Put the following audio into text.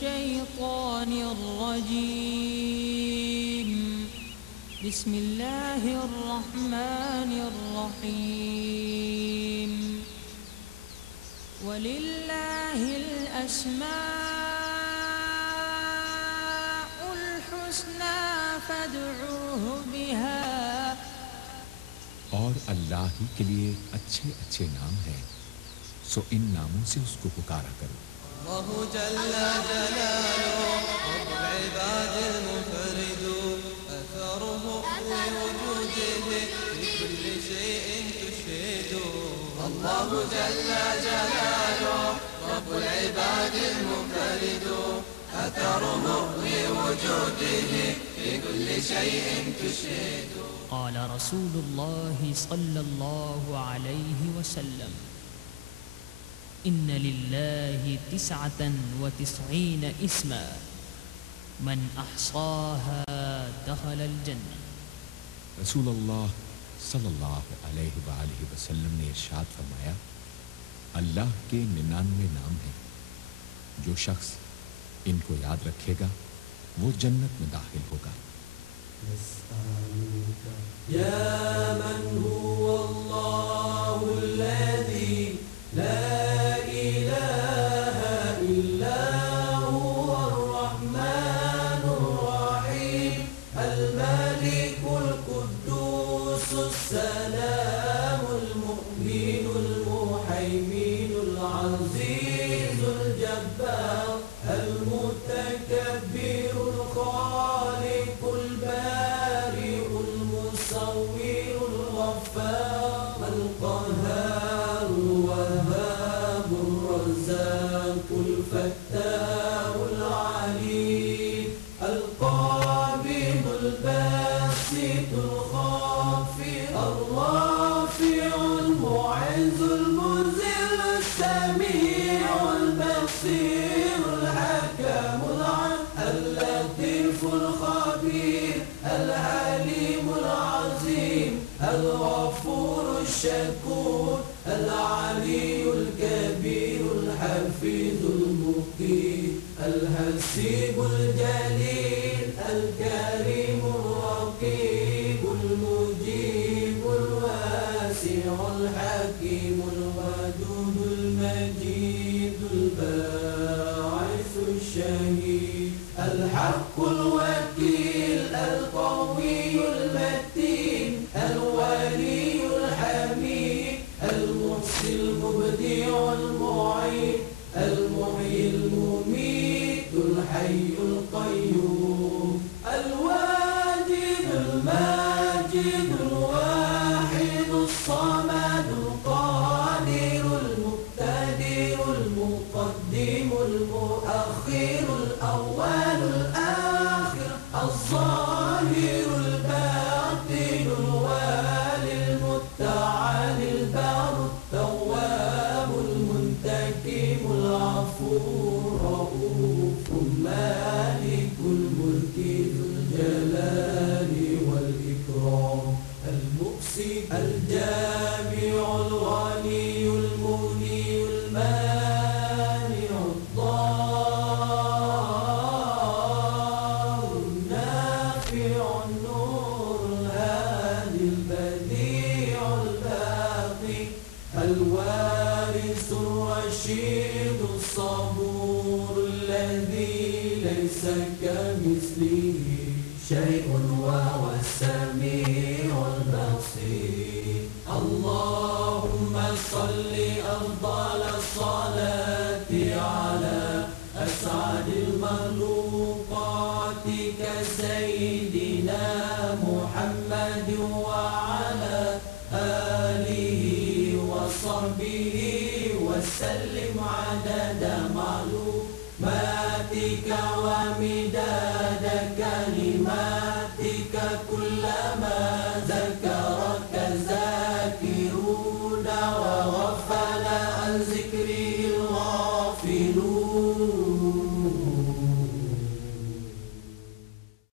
الشيطان الرجيم. بسم الله الرحمن الرحيم. ولله الأسماء الحسنى فادعوه بها. और अल्लाह ही के लिए अच्छे अच्छे नाम हैं, सो इन नामों से उसको पुकारा करो। الله جل جلاله رب العباد المنفرد أثره لوجوده في كل شيء تشهد. الله جل جلاله رب العباد المنفرد أثره لوجوده في كل شيء تشهد. قال رسول الله صلى الله عليه وسلم: إن لله 99 اسما من أحصاها دخل الجنة. रसूलुल्लाह सल्लल्लाहु अलैहि वसल्लम ने इरशाद फरमाया, अल्लाह के 99 नाम हैं, जो शख्स इनको याद रखेगा वो जन्नत में दाखिल होगा। या मन हुवा अल्लाहु الذي لا إله إلا هو الرحمن الرحيم الملك القدوس السلام المؤمن المهيمن العزيز الجبار المتكبر الخالق البارئ المصور الغفار القهار الوهاب الرزاق الفتاح العليم القابض الباسط الخافض الرافع المعز المذل السميع البصير الحكم اللطيف الخبير العليم العظيم الغفور الشكور العلي الكبير الحفيظ المقيم الحسيب الجليل الكريم الرقيب المجيب الواسع الحكيم الودود المجيد الباعث الشهيد الحق الوكيل القوي المتين الولي الحميد المحصي المبدع المعيد المحيي المميت الحي القيوم الواجد الماجد الواحد الصمد القادر المقتدر المقدم المؤخر الأول الآخر الظاهر الباطن الوالي المتعالي البر التواب المنتقم العفو الرؤوف مالك الملك ذو الجلال والإكرام المقسط الجامع الغني المغني المانع الضار النافع النور الهادي البديع الباقي الوارث الرشيد الصبور الذي ليس كمثله شيء وهو السميع البصير. اللهم صل أفضل الصلاة على أسعد المخلوقات كسيدنا محمد وعلى آله وصحبه وسلم عدد معلوماتك ومداد كلماتك كلما